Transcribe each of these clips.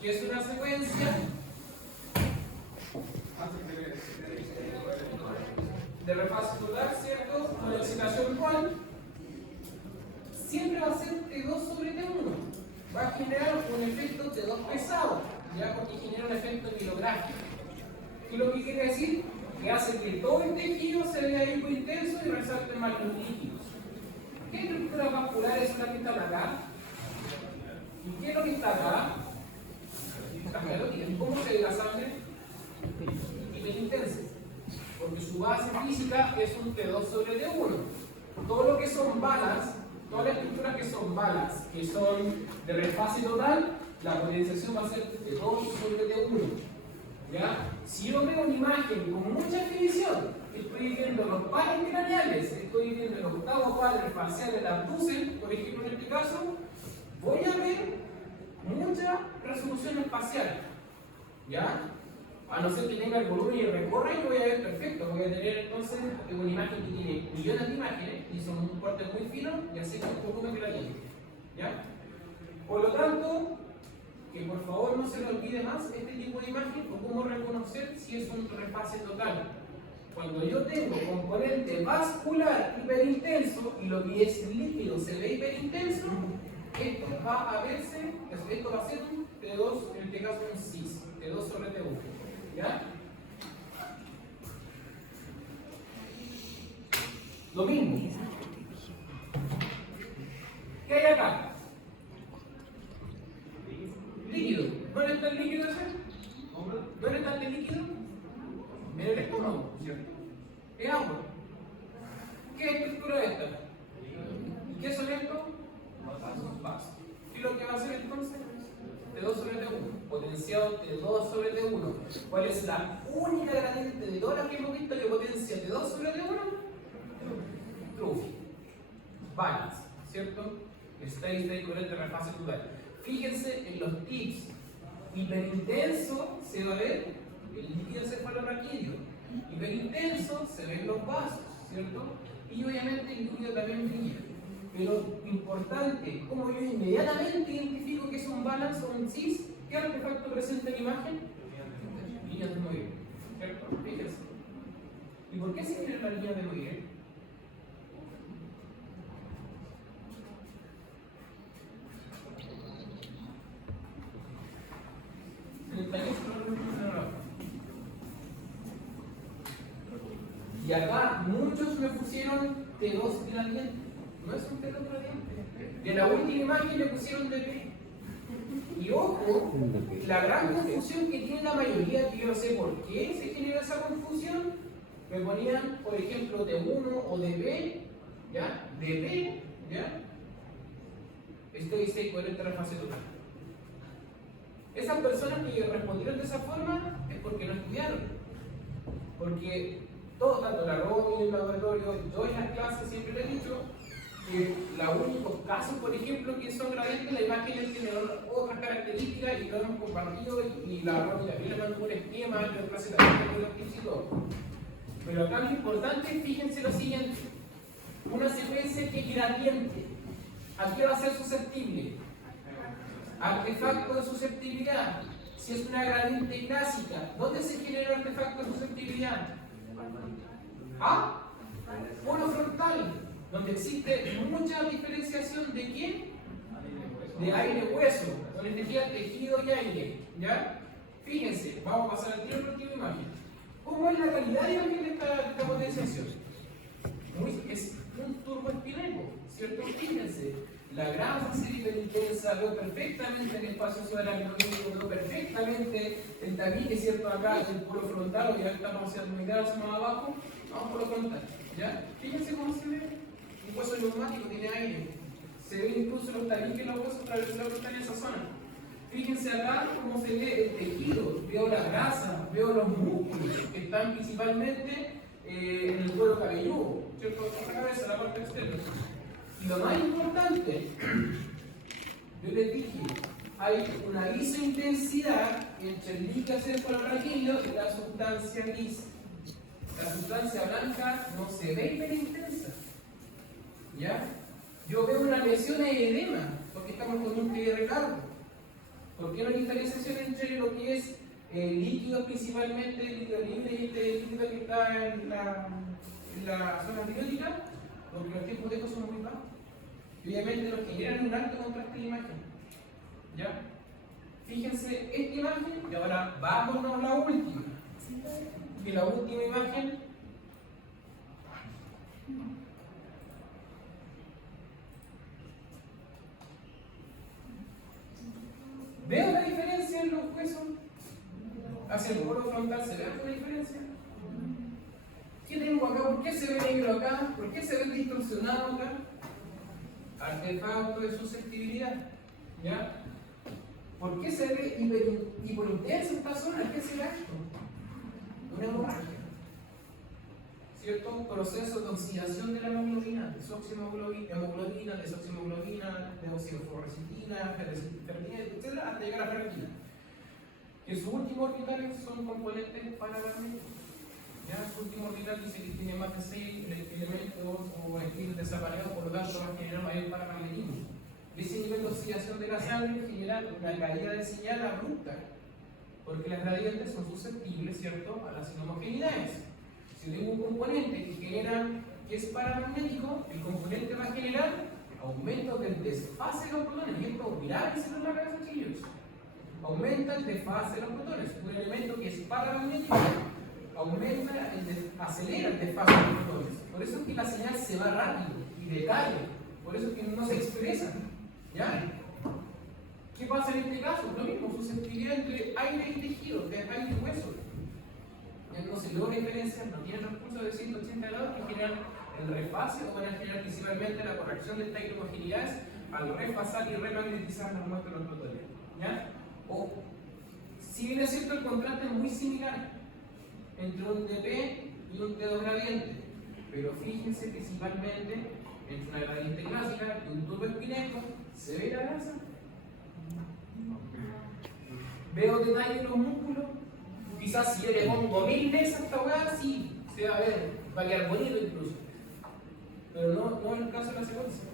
que es una secuencia de repaso total, ¿cierto? Con excitación dual, siempre va a ser T2 sobre T1. Va a generar un efecto T2 pesado, ya, porque genera un efecto kilográfico. ¿Qué es lo que quiere decir? Que hace que todo el tejido se vea hipointenso y resalte más los líquidos. ¿Qué estructuras vasculares son las que están acá? ¿Y qué es lo que está acá? ¿Y cómo se ve la sangre? Hiperintensa. Porque su base física es un T2 sobre T1. Todo lo que son balas, todas las estructuras que son balas, que son de refase total, la potenciación va a ser T2 sobre T1. ¿Ya? Si yo veo una imagen con mucha definición, estoy viendo los pares craneales, estoy viendo el octavo padre facial del abducen, por ejemplo en este caso, voy a ver mucha resolución espacial. ¿Ya? A no ser que tenga el volumen y el recorrido, voy a ver perfecto. Voy a tener entonces una imagen que tiene millones de imágenes y son un corte muy fino y así con el volumen que la tiene. ¿Ya? Por lo tanto, que por favor no se le olvide más este tipo de imagen o cómo reconocer si es un refase total. Cuando yo tengo componente vascular hiperintenso y lo que es líquido se ve hiperintenso, esto va a verse, esto va a ser un T2, en este caso un cis, T2 sobre T1. ¿Ya? Lo mismo. ¿Qué hay acá? Líquido. ¿Dónde está el líquido ese? ¿Dónde está el líquido? En el estómago, ¿cierto? Es agua. ¿Qué estructura es esta? ¿Y qué son estos? Vasos. ¿Y lo que va a hacer entonces? T2 sobre T1. Potenciado T2 sobre T1. ¿Cuál es la única gradiente de todas las que hemos visto que potencia T2 sobre T1? Trophy. Balance, ¿cierto? Steady corriente refase total. Fíjense en los tips. Hiperintenso se va a ver el líquido cefalorraquídeo. Hiperintenso se ven los vasos, ¿cierto? Y obviamente el líquido también brilla. Pero importante, como yo inmediatamente identifico que es un balance o un cis, ¿qué artefacto presenta la imagen? Líneas de Moiré, ¿cierto? Fíjense. ¿Y por qué se genera la línea de Moiré? Y acá muchos me pusieron T2 gradiente. No es un T2 gradiente. De la última imagen le pusieron DP. Y ojo, la gran confusión que tiene la mayoría, que yo no sé por qué se genera esa confusión, me ponían, por ejemplo, T1 o DB, ¿ya? DB, ¿ya? Estoy 6 coherente de la fase total. Esas personas que respondieron de esa forma es porque no estudiaron. Porque todo, tanto la ROMI, el laboratorio, yo en las clases siempre le he dicho que los únicos casos, por ejemplo, que son gradientes, la imagen tiene otras características y lo hemos compartido y la ROMI también le mandó un esquema, y la clase también con los tips y todo. Pero acá lo importante, fíjense lo siguiente: una secuencia que es gradiente, ¿a qué va a ser susceptible? Artefacto de susceptibilidad. Si es una gradiente clásica, ¿dónde se genera el artefacto de susceptibilidad? ¿Ah? Polo frontal, donde existe mucha diferenciación de ¿quién? De aire-hueso, donde energía tejido y aire. ¿Ya? Fíjense, vamos a pasar al tiro por imagen. ¿Cómo es la calidad de imagen de esta potenciación? Es un turboespineco, ¿cierto? Fíjense, la gran facilidad intensa, veo perfectamente el espacio subaracnoideo, veo perfectamente el tabique, ¿cierto? Acá el polo frontal, o ya estamos hacia la unidad más abajo, vamos por lo frontal, ¿ya? Fíjense cómo se ve, un hueso neumático tiene aire, se ve incluso los tabiques, los huesos transversales que están en esa zona. Fíjense acá cómo se ve el tejido, veo la grasa, veo los músculos que están principalmente en el cuero cabelludo, ¿cierto? La cabeza, la parte externa. Y lo más importante, yo les dije, hay una isointensidad entre el líquido cefalorraquídeo y la sustancia gris. La sustancia blanca no se ve hiperintensa. ¿Ya? Yo veo una lesión de edema, porque estamos con un TR largo. ¿Por qué no hay diferenciación entre lo que es líquido principalmente, líquido libre y este líquido que está en la zona antibiótica? Porque los tiempos de eco son muy bajos. Y obviamente nos generan un alto contraste de imagen. ¿Ya? Fíjense esta imagen y ahora vámonos a la última. Y la última imagen. ¿Veo la diferencia en los huesos? Hacia el bolo frontal, ¿se ve alguna diferencia? ¿Qué tengo acá? ¿Por qué se ve negro acá? ¿Por qué se ve distorsionado acá? Artefacto de susceptibilidad. ¿Ya? ¿Por qué se ve hiperintensa esta zona? ¿Qué será esto? Una hemorragia. ¿Cierto? Proceso de oxidación de la hemoglobina, desoximoglobina, deoxirofluorecitina, ferritina, etc., hasta llegar a ferritina. Que sus últimos orbitales son componentes paramagnéticos. ¿Ya? Su último orbital dice que tiene más de 6 elementos o estilos desaparecidos, por lo tanto va a generar mayor paramagnetismo. Ese nivel de oxidación de la sangre genera una caída de señal abrupta, porque las gradientes son susceptibles, ¿cierto?, a las inhomogeneidades. Si tengo un componente que es paramagnético, el componente va a generar aumento del desfase de los protones. Y esto, mirad, que se nos la cabeza, chillos. Aumenta el desfase de los protones. Un elemento que es paramagnético acelera el desfase de los protones. Por eso es que la señal se va rápido y decae. Por eso es que no se expresa. ¿Ya? ¿Qué pasa en este caso? Lo mismo, susceptibilidad entre aire y tejido, de aire y hueso. No se logra diferenciar, no tiene recursos de 180 grados que generan el refase o van a generar principalmente la corrección de estas homogeneidades al refasar y remagnetizar las muestras de los protones. ¿Ya? O, si bien es cierto, el contraste es muy similar entre un TP y un T2 gradiente, pero fíjense principalmente entre una gradiente clásica y un turbo espineco, ¿se ve la grasa? ¿Veo detalle en los músculos? Quizás si yo le pongo 1000 mesas a esta weá, sí, se va a ver, va a quedar bonito incluso. Pero no en el caso de la secuencia.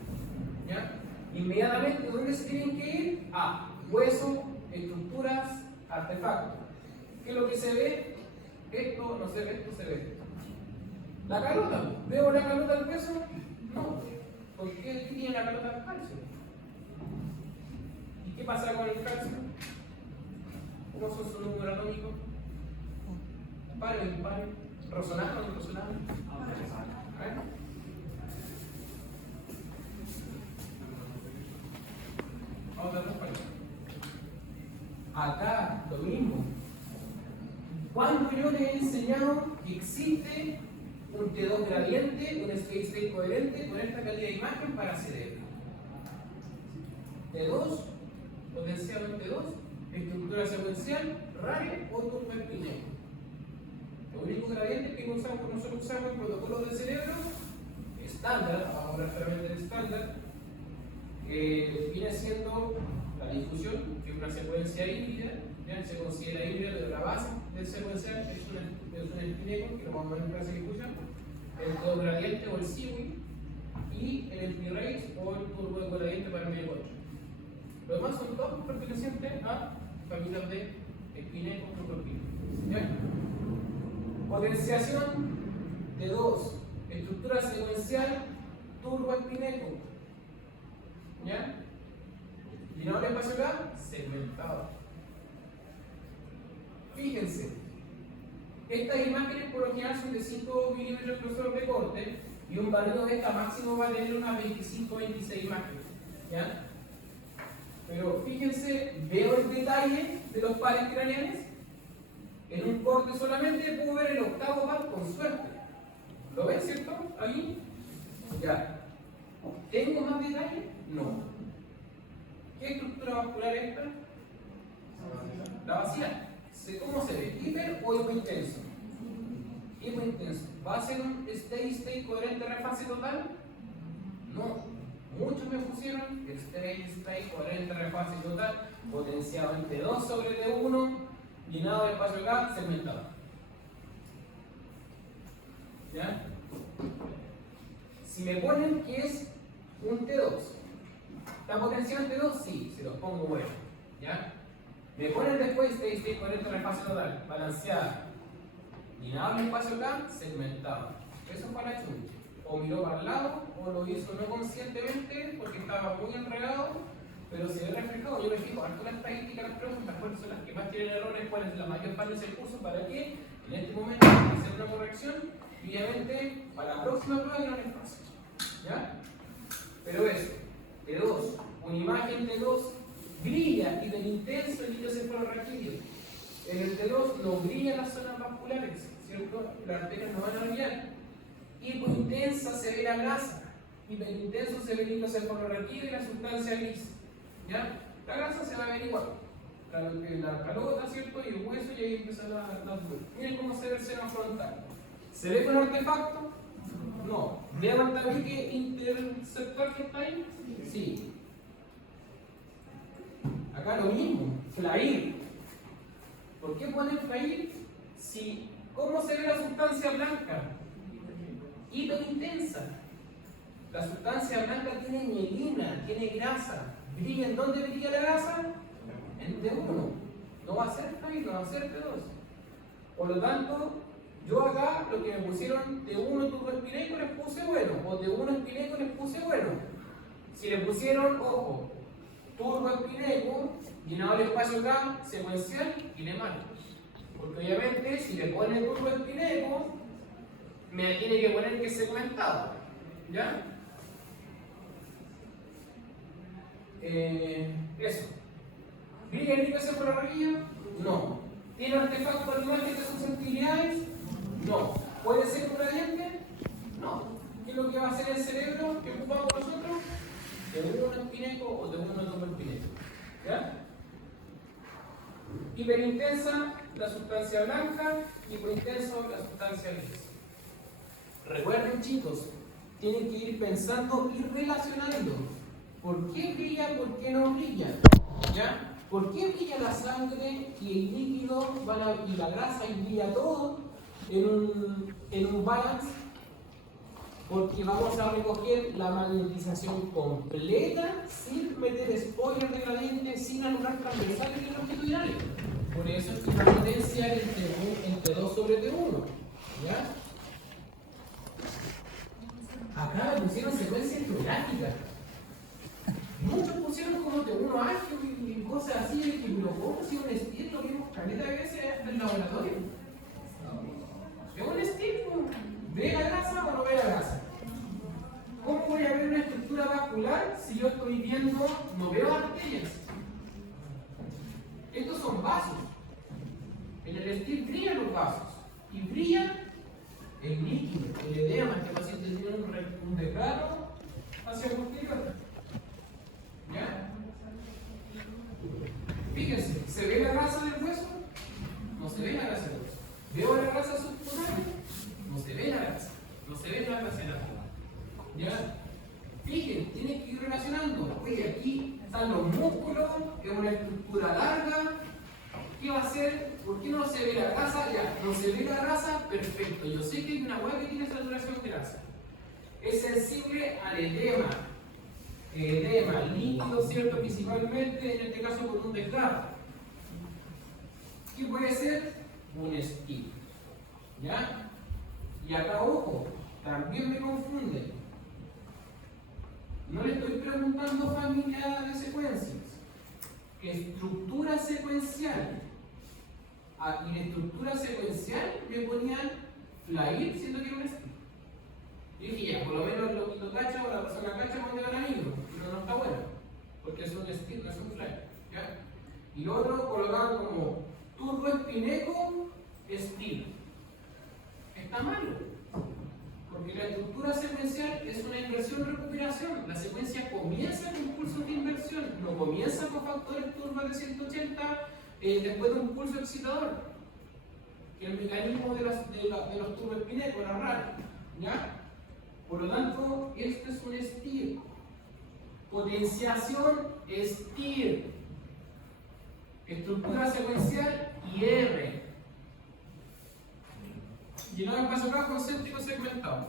¿Ya? Inmediatamente, ¿dónde se tienen que ir? A hueso, estructuras, artefactos. ¿Qué es lo que se ve? Esto no se ve, esto se ve. ¿La calota? ¿Veo la calota del hueso? No. ¿Por qué tiene la calota del calcio? ¿Y qué pasa con el calcio? ¿Cómo son sus números atómicos? Par o impar, resonante o no resonante. Vamos a darnos cuenta. Acá lo mismo. Cuando yo les he enseñado que existe un T2 gradiente, un steady state coherente con esta calidad de imagen para cerebro. T2, potencial en T2, estructura secuencial, RARE o turboespineco. El único gradiente que nosotros usamos en protocolos de cerebro estándar, vamos a hablar solamente del estándar, viene siendo la difusión, que es una secuencia híbrida, ya se considera híbrida, pero la base del secuencial es un espineco, que lo vamos a ver en clase de difusión, el todo gradiente o el SIWI, y el P-Race o el turbo de gradiente para el medio 8. Los demás son todos pertenecientes a familias de espineco o turboespineco. Potenciación de 2, estructura secuencial, turboespineco. ¿Ya? Llenado el espacio acá, segmentado. Fíjense, estas imágenes por lo general son de 5 milímetros de grosor de corte y un barrido de esta máximo va a tener unas 25-26 imágenes. ¿Ya? Pero fíjense, veo el detalle de los pares craneales. En un corte solamente puedo ver el octavo par con suerte. ¿Lo ven, cierto? Ahí. Ya. ¿Tengo más detalle? No. ¿Qué estructura vascular es esta? La vacía. ¿Cómo se ve? ¿Hiper o hipointenso? Hipointenso. ¿Va a ser un steady state coherente refase total? No. Muchos me pusieron el steady state coherente refase total, potenciado en T2 sobre T1, llenado de espacio acá, segmentado. ¿Ya? Si me ponen que es un T2, ¿está potenciado en T2? Sí, se los pongo bueno. ¿Ya? Me ponen después steady state correcto en el espacio total, balanceada. Llenado el espacio acá, segmentado. Eso fue la chucha. O miró para el lado, o lo hizo no conscientemente porque estaba muy enredado, pero se ve reflejado. Yo me fijo, harto las estadísticas, las preguntas, cuáles son las que más tienen errores, cuál es la mayor parte del curso, para que en este momento hacer una corrección y obviamente para la próxima prueba no les pase. ¿Ya? Pero eso, T2, una imagen T2 brilla hiperintenso el iliocefalorraquídeo. En el T2 no brillan las zonas vasculares, ¿cierto? Las arterias no van a brillar. Hipointensa se ve la grasa, hiperintenso se ve el iliocefalorraquídeo y la sustancia gris. ¿Ya? La grasa se va a ver igual. La calota, ¿cierto? Y el hueso, y ahí empieza la duda. Miren cómo se ve el seno frontal. ¿Se ve con artefacto? No. ¿Vean el tabique interceptor que está ahí? Sí. Acá lo mismo, flair. ¿Por qué ponen flair? Si, ¿cómo se ve la sustancia blanca? Hiperintensa. La sustancia blanca tiene mielina, tiene grasa. ¿Brilla en dónde brilla la grasa? En T1. No va a ser flair, no va a ser T2. Por lo tanto, yo acá lo que me pusieron T1 turboespineco les puse bueno, o T1 espineco les puse bueno. Si le pusieron, ojo, turboespineco, llenado el espacio acá, secuencial, tiene malo. Porque obviamente, si le pone turboespineco, me tiene que poner que es segmentado. ¿Ya? Eso. ¿Brilla el iliocefalorraquídeo? No. ¿Tiene artefactos al margen de susceptibilidades? No. ¿Puede ser un gradiente? No. ¿Qué es lo que va a hacer el cerebro que ocupamos nosotros? De uno espineco o de uno turboespineco. ¿Ya? Hiperintensa, la sustancia blanca, hipointenso, la sustancia gris. Recuerden, chicos, tienen que ir pensando y relacionando. ¿Por qué brilla? ¿Por qué no brilla? ¿Ya? ¿Por qué brilla la sangre y el líquido y la grasa y brilla todo en un balance? Porque vamos a recoger la magnetización completa sin meter spoiler de gradiente, sin anular transversales y longitudinales. Por eso es que la potencia es entre 2 sobre T1. ¿Ya? Acá le pusieron secuencia geográfica. Muchos pusieron como T1 ágil y cosas así, y ¿cómo pusieron un estilo? Lo vimos caleta de veces hasta el laboratorio. Es un estilo. ¿Ve la grasa o no ve la grasa? ¿Cómo voy a ver una estructura vascular si yo estoy viendo, no veo arterias? Estos son vasos. En el estilo brillan los vasos. Y brilla el líquido, el edema. Este paciente tiene un desgarro hacia el posterior. ¿Ya? Fíjense, ¿se ve la grasa del hueso? No se ve la grasa del hueso. ¿Veo la grasa subcutánea? No se ve la grasa. No se ve la grasa de la boca. ¿Ya? Fíjense, tienen que ir relacionando. Oye, aquí están los músculos, es una estructura larga. ¿Qué va a hacer? ¿Por qué no se ve la grasa? Ya, no se ve la grasa, perfecto. Yo sé que hay una hueá que tiene saturación de grasa. Es sensible al edema. Edema, líquido, ¿cierto? Principalmente, en este caso, por un desgarro. ¿Qué puede ser? Un estilo. ¿Ya? Y acá, ojo, también me confunde. No le estoy preguntando familia de secuencias. Estructura secuencial. Aquí en estructura secuencial me ponían flair, siendo que era un estilo. Y dije, ya, por lo menos lo cacha o la persona cacha cuando van a libro, pero no está bueno, porque es un estilo, no es un flair. ¿Ya? Y lo otro colocado como turboespineco estilo. Está malo, porque la estructura secuencial es una inversión-recuperación. La secuencia comienza con impulsos de inversión, no comienza con factores turbos de 180 después de un pulso excitador, que el mecanismo de los turboespinecos era raro. ¿Ya? Por lo tanto, esto es un STIR. Potenciación STIR. Estructura secuencial IR. Llenado el paso acá concéntrico segmentado.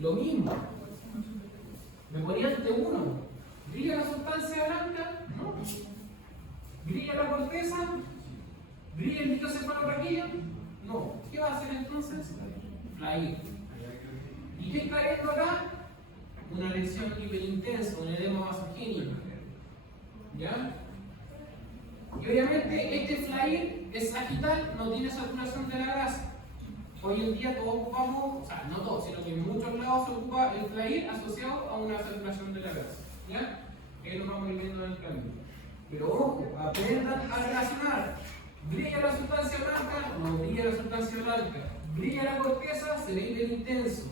Lo mismo. Me ponían T1. ¿Brilla la sustancia blanca? ¿Brilla la corteza? ¿Brilla el líquido cefalorraquídeo? No. ¿Qué va a hacer entonces? Flair. ¿Y qué está viendo acá? Una lesión hiperintensa, un edema vasogénico. ¿Ya? Y obviamente este flair es sagital, no tiene saturación de la grasa. Hoy en día todos ocupamos, o sea, no todos, sino que en muchos lados se ocupa el flair asociado a una saturación de la grasa. ¿Ya? Que lo vamos a ir viendo en el camino. Pero ojo, aprendan a relacionar. ¿Brilla la sustancia blanca? No brilla la sustancia blanca. ¿Brilla la corteza? Se ve hiperintenso.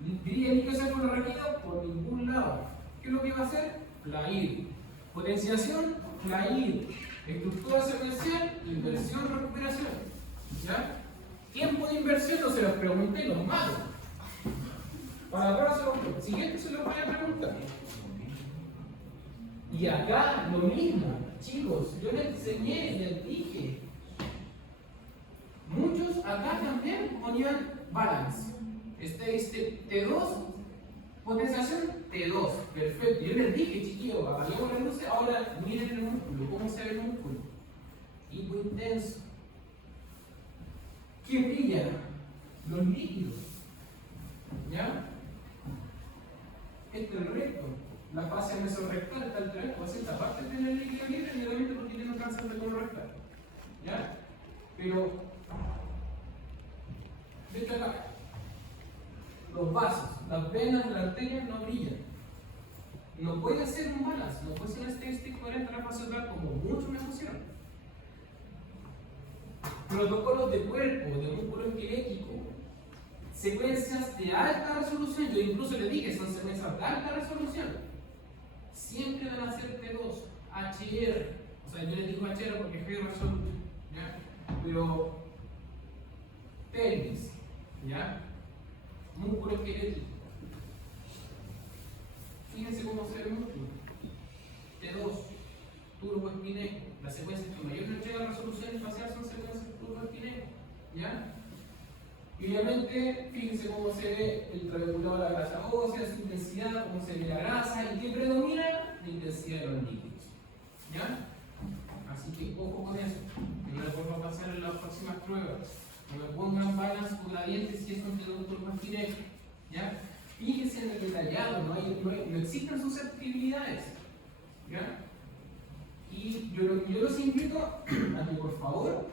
¿Brilla el líquido cefalorraquídeo? Por ningún lado. ¿Qué es lo que va a hacer? Flair. Potenciación, flair. Estructura secuencial, inversión, recuperación. ¿Ya? Tiempo de inversión no se los pregunté, los malos. Para el brazo siguiente se los voy a preguntar. Y acá lo mismo, chicos, yo les enseñé, les dije. Muchos acá también ponían balance. Este T2, potenciación T2, perfecto. Yo les dije, chiquillos, apagamos las luces, ahora miren el músculo, cómo se ve el músculo. Hipointenso. ¿Qué brilla? Los líquidos. ¿Ya? Esto es el recto. La fascia mesorrectal está al revés, pues esta parte tiene el líquido libre y obviamente porque tiene un cáncer de colon rectal. ¿Ya? Pero, de hecho acá, los vasos, las venas, las arterias no brillan. No puede ser un balance, no puede ser un estadístico coherente a la fase oral como mucho me pusieron. Protocolos de cuerpo, de músculo esquelético, secuencias de alta resolución, yo incluso le dije, son secuencias de alta resolución. Siempre van a ser T2, HR, o sea, yo le digo HR porque es High Resolution, ¿ya? Pero pelvis, ¿ya? Músculo esquelético. Fíjense cómo se ve el músculo. T2, turboespineco. Las secuencias que mayor nos llega a resolución espacial son secuencias turboespineco, ¿ya? Y obviamente, fíjense cómo se ve el trabeculado de la grasa ósea, su intensidad, cómo se ve la grasa y qué predomina, la intensidad de los líquidos. ¿Ya? Así que ojo con eso, que no les vuelva a pasar en las próximas pruebas. No me pongan balas o gradientes si es un producto más directo. ¿Ya? Fíjense en el detallado, no existen susceptibilidades. ¿Ya? Y yo los invito a que por favor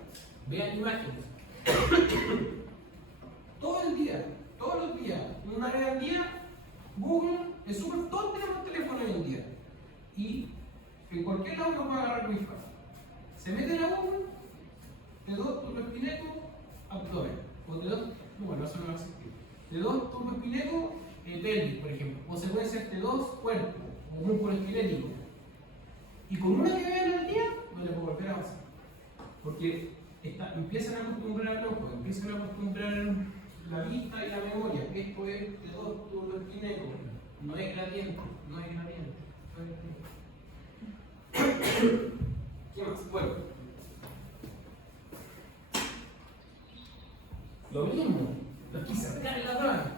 vean imágenes. Todos los días, una vez al día, Google, es súper, todos tenemos teléfono hoy en día. Y en cualquier lado nos va a agarrar muy fácil. Se meten a Google, T2 turboespineco, abdomen. O T2, bueno, eso no va a existir. T2 turboespineco, pelvis, por ejemplo. O secuencias T2 cuerpo, o músculo esquelético. Y con una que vean al día, no le puedo volver a pasar. Porque empiezan a acostumbrar al ojo, empiezan a acostumbrar la vista y la memoria. Esto es T2 turboespineco, no es gradiente, no es gradiente. ¿Qué más? Bueno, lo mismo, lo quise sacar en la tabla.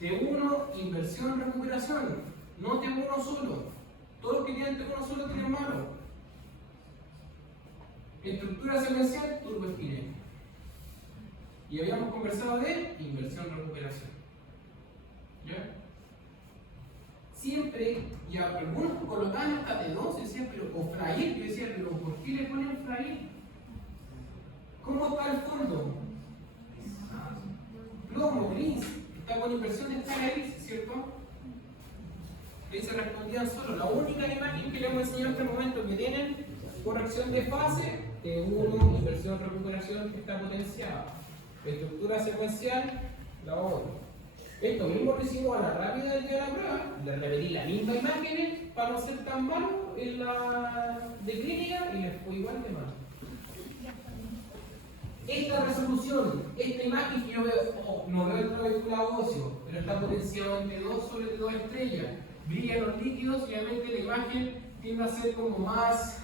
T1, inversión, recuperación, no T1 solo. Todos los que tienen T1 solo tienen malo. Estructura secuencial, turboespineco. Y habíamos conversado de inversión-recuperación. ¿Ya? Siempre, y algunos colocaban hasta T2 y decían, pero, o flair, yo decía, pero ¿por qué le ponen flair? ¿Cómo está el fondo? Plomo, gris, está con inversión de escala gris, ¿cierto? Ahí se respondían solo. La única imagen que le hemos enseñado hasta el momento que tienen corrección de fase, T1, inversión, recuperación, que está potenciada. Estructura secuencial, la otra. Esto mismo lo hicimos a la rápida del día de la prueba, le repetí las mismas imágenes para no ser tan malo en la de clínica y les fue igual de mal. Esta resolución, esta imagen que yo veo, no veo el trabeculado óseo, pero está potenciado en T2 sobre T2 estrella. Brillan los líquidos y obviamente la imagen tiende a ser como más,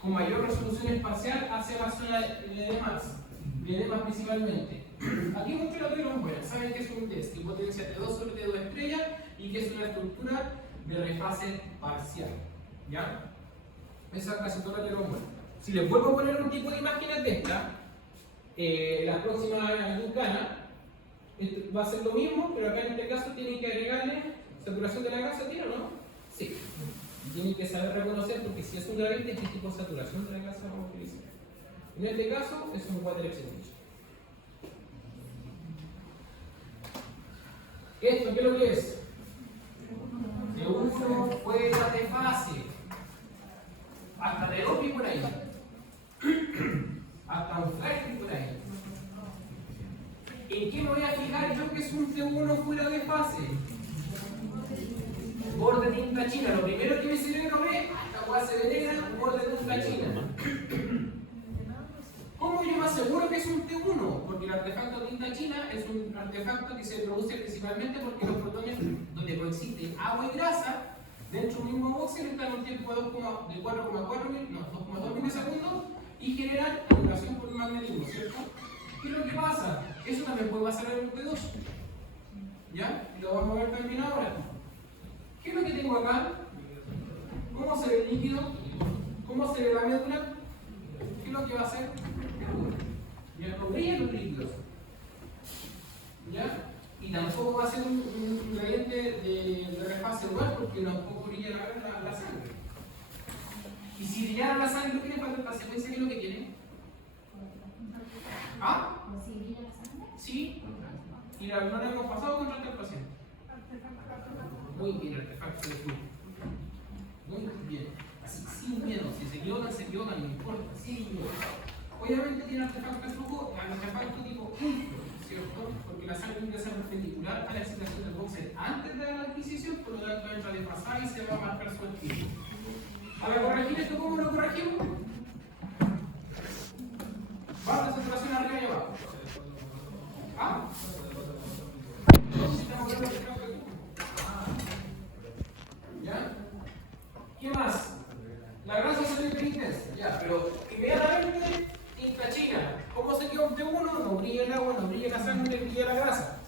con mayor resolución espacial hacia la zona de edemas principalmente. Aquí muchos lo vieron, bueno, saben que es un test que potencia T2 sobre T2 estrella y que es una estructura de refase parcial. ¿Ya? Esa casi todas las muestras. Si les vuelvo a poner un tipo de imágenes de esta, la próxima gincana, va a ser lo mismo, pero acá en este caso tienen que agregarle saturación de la grasa, ¿tiene o no? Sí. Y tienen que saber reconocer, porque si es un gradiente, ¿qué tipo de saturación de la grasa vamos a utilizar? En este caso, es un water exchange. ¿Esto qué es lo que es? De uno fuera de fase. Hasta de Loki por ahí. Hasta un frágil por ahí. ¿En qué me voy a fijar yo que es un T1 fuera de fase? Borde de tinta china. Lo primero que mi cerebro ve, esta hueá se ve negra, borde de tinta china. ¿Cómo yo me aseguro que es un T1? Porque el artefacto de tinta china es un artefacto que se produce principalmente porque los protones, donde coexisten agua y grasa, dentro de un mismo boxer están en un tiempo de 2,2 milisegundos y generan anulación por el magnetismo, ¿cierto? ¿Qué es lo que pasa? Eso también puede pasar en el T2. ¿Ya? Y lo vamos a ver también ahora. ¿Qué es lo que tengo acá? ¿Cómo se ve el líquido? ¿Cómo se ve la médula? ¿Qué es lo que va a hacer? Ya no brillan los líquidos. ¿Ya? Y tampoco va a ser un gradiente de refase igual porque tampoco brilla la sangre. Y si brillara la sangre, ¿lo tiene para la secuencia? ¿Qué es lo que tiene? ¿Ah? ¿Si brilla la sangre? Sí. Y no lo hemos pasado contra el paciente. Muy bien, artefacto de flujo. Muy bien. Así, sin miedo. Si se equivocan, no importa. Sin miedo. Obviamente tiene artefacto de flujo, artefacto tipo inflow, ¿cierto? Porque la sangre ingresa perpendicular a la excitación del boxer antes de la adquisición, por lo tanto entra desfasada y se va a marcar su estilo. Para corregir esto, ¿cómo lo corregimos? Barra de saturación arriba y abajo. ¿Ah? Estamos hablando de artefacto de flujo. ¿Ya? ¿Qué más? La grasa se ve hiperintensa, ya, pero inmediatamente tinta china. ¿Cómo se queda un T1? No brilla el agua, no brilla la sangre, brilla la grasa.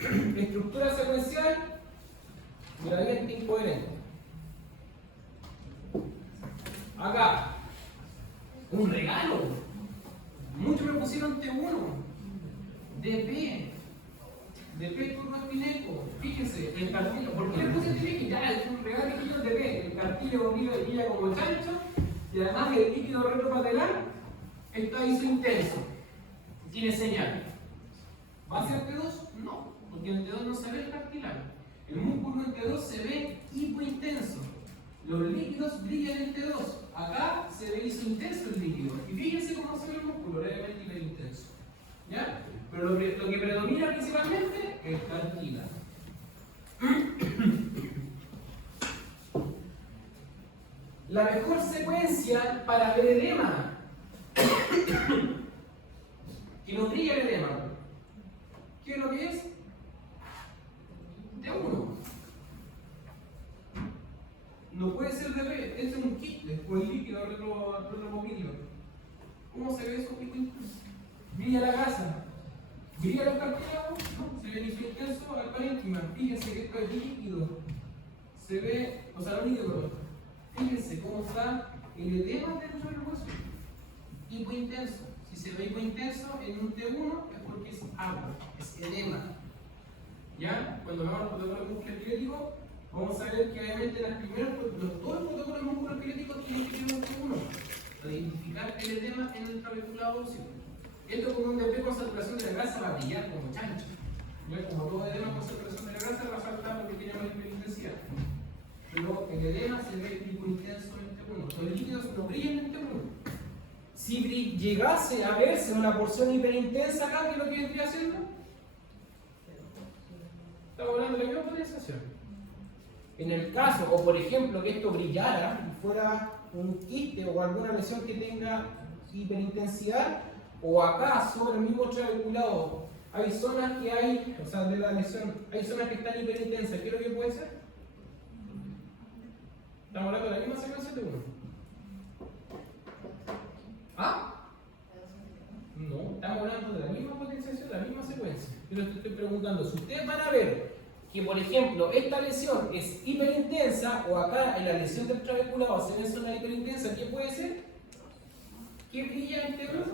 Estructura secuencial, gradiente incoherente. Acá, un regalo. Muchos me pusieron T1, DP turboespineco. Fíjense, el cartillo, ¿por qué le puse este? Ya, es un regalo que yo DP. El cartillo brilla como chancho y además el líquido retropatelar está isointenso. Tiene señal. ¿Va a ser T2? No, porque en T2 no se ve el cartilagio. El músculo en T2 se ve hipointenso. Los líquidos brillan en T2. Acá se ve isointenso el líquido. Y fíjense cómo se ve el músculo, levemente hiperintenso. ¿Ya? Pero lo que predomina principalmente es cartílago. La mejor secuencia para el edema. Que no brilla el edema. ¿Qué es lo que es? T1. No puede ser de B, este es un kitle o el líquido retromovilio. ¿Cómo se ve eso? Brilla la grasa. ¿Brilla los cartílagos? No, se ve isointenso al parénquima. Fíjense que esto es líquido. Se ve, o sea, no líquido. Fíjense cómo está el edema dentro del hueso. Hipointenso. Si se ve hipointenso en un T1 es porque es agua, es edema. ¿Ya? Cuando vamos al protocolo musculoesquelético, vamos a ver que obviamente todos los protocolos musculoesqueléticos tienen que tener un T1 para identificar el edema en el trabeculado óseo. Esto con un DP con saturación de la grasa va a brillar como chancho. ¿Ya? Como todo edema con saturación de la grasa va a saltar porque tiene más hiperintensidad. Pero el edema se ve hipointenso en T1. Los líquidos no brillan en T1. Si llegase a verse una porción hiperintensa acá, ¿qué es lo que vendría haciendo? Estamos hablando de la misma potenciación. En el caso, o por ejemplo, que esto brillara y fuera un quiste o alguna lesión que tenga hiperintensidad, o acá sobre el mismo trabeculado hay zonas que hay, o sea, de la lesión, hay zonas que están hiperintensas. ¿Qué es lo que puede ser? Estamos hablando de la misma secuencia de uno. ¿Ah? No, estamos hablando de la misma potenciación, de la misma secuencia. Yo les estoy preguntando, si ustedes van a ver que, por ejemplo, esta lesión es hiperintensa, o acá en la lesión del trabeculado se ve en zona hiperintensa, ¿qué puede ser? ¿Qué brilla en T1?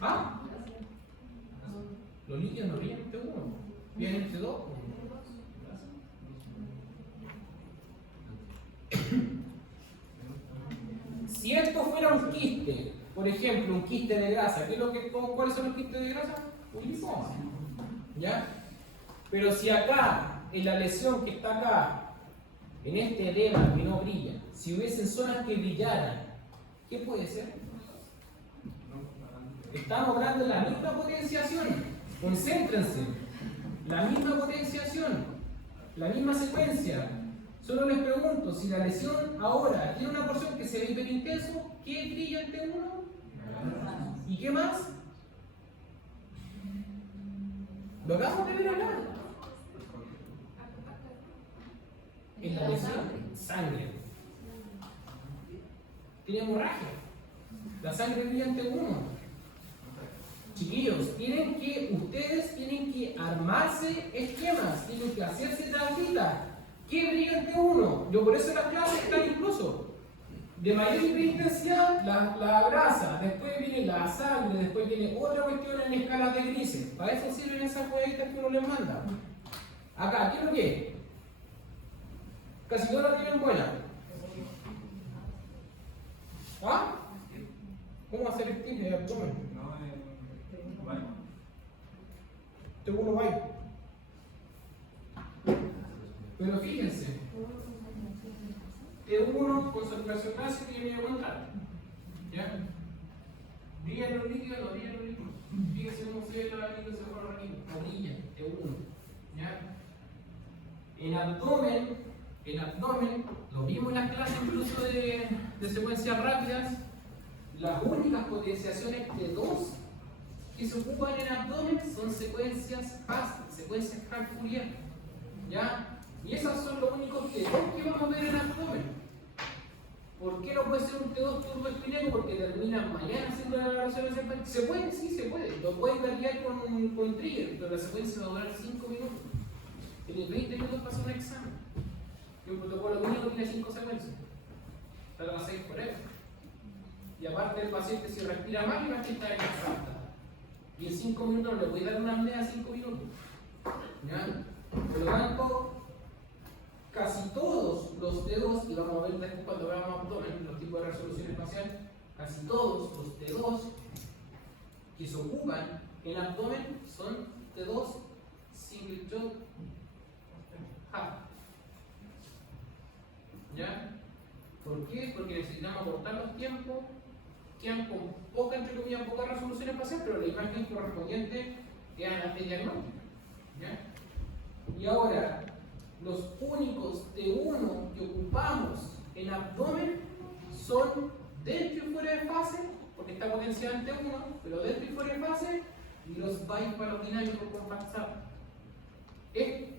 ¿Ah? Los líquidos no brillan en T1, brillan en T2. Si esto fuera un quiste, por ejemplo, un quiste de grasa, ¿cuáles son los quistes de grasa? Un lipoma. ¿Ya? Pero si acá, en la lesión que está acá, en este edema que no brilla, si hubiesen zonas que brillaran, ¿qué puede ser? Estamos hablando de la misma potenciación. Concéntrense. La misma potenciación. La misma secuencia. Solo les pregunto, si la lesión ahora tiene una porción que se ve hiperintenso, ¿qué brilla en T1? ¿Y qué más? Lo acabamos de ver acá. En la lesión, sangre. Tiene hemorragia. La sangre brilla en T1. Chiquillos, ustedes tienen que armarse esquemas, tienen que hacerse tablitas. ¿Qué brilla en T1? Yo por eso las clases están incluso de mayor hiperintensidad, la grasa, después viene la sangre, después viene otra cuestión en escalas de grises. Para eso sirven esas jueguitas que uno les manda. Acá, ¿qué es lo que es? Casi todas la tienen buena. ¿Ah? ¿Cómo hacer el tip de abdomen? T1 va. Pero fíjense, T1 con saturación básica y medio contrario. ¿Ya? ¿Brillan los líquidos? No brillan los líquidos. Fíjense cómo se ve la líquido se forma aquí. No brillan, T1. ¿Ya? En abdomen, lo vimos en las clases incluso de secuencias rápidas, las únicas potenciaciones T2 que se ocupan en abdomen son secuencias FAST, secuencias Hart-Fourier. ¿Ya? Y esas son los únicos T2 que vamos a ver en abdomen. ¿Por qué no puede ser un T2 turboespineo? Porque terminan mañana haciendo la resonancia. ¿Se puede? Sí, se puede. Lo pueden variar con trigger, pero la secuencia va a durar 5 minutos. En 20 minutos pasa un examen. Y un protocolo clínico tiene 5 secuencias. Te lo pasáis por él. Y aparte el paciente si respira mal y va a estar en falta. Y en 5 minutos no le voy a dar una apnea a 5 minutos. ¿Ya? Por lo tanto, casi todos los T2, y vamos a ver después cuando veamos abdomen, los tipos de resolución espacial, casi todos los T2 que se ocupan en abdomen son T2 single shot half. ¿Ya? ¿Por qué? Porque necesitamos acortar los tiempos, quedan con poca, entre comillas, poca resolución espacial, pero la imagen correspondiente queda diagnóstica. ¿Ya? Y ahora, los únicos T1 que ocupamos en abdomen son dentro y fuera de fase, porque está potenciada en T1, pero dentro y fuera de fase, y los bytes palodinámicos compactados.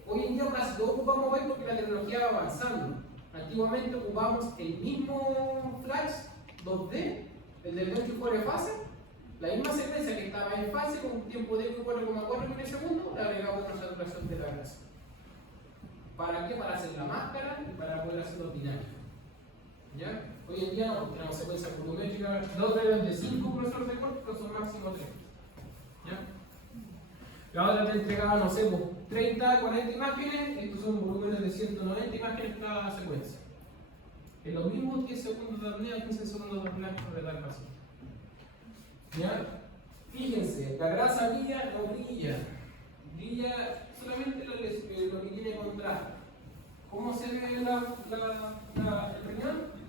Hoy en día casi todos ocupamos bytes porque la tecnología va avanzando. Antiguamente ocupamos el mismo flash 2D, el del dentro y fuera de fase, la misma secuencia que estaba en fase con un tiempo de 4,4 milisegundos, le agregamos una saturación de la grasa. ¿Para qué? Para hacer la máscara y para poder hacerlo dinámico. ¿Ya? Hoy en día no, tenemos secuencia volumétrica, dos reglas de 5 profesores de corte, pero son máximo 3. ¿Ya? La otra te entregaba, no sé, 30, 40 imágenes, estos son volúmenes de 190 imágenes cada secuencia. En los mismos 10 segundos de apnea, 15 segundos de apnea de tal paciente. ¿Ya? Fíjense, la grasa brilla, no brilla. Brilla solamente lo que tiene contraste. ¿Cómo se ve el riñón?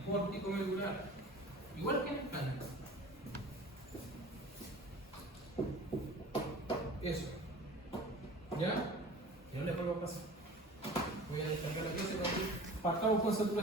Vorticomedular. Igual que en el cáncer. Eso. ¿Ya? Y no le podemos pasar. Voy a descargar la pieza y partamos con saturación.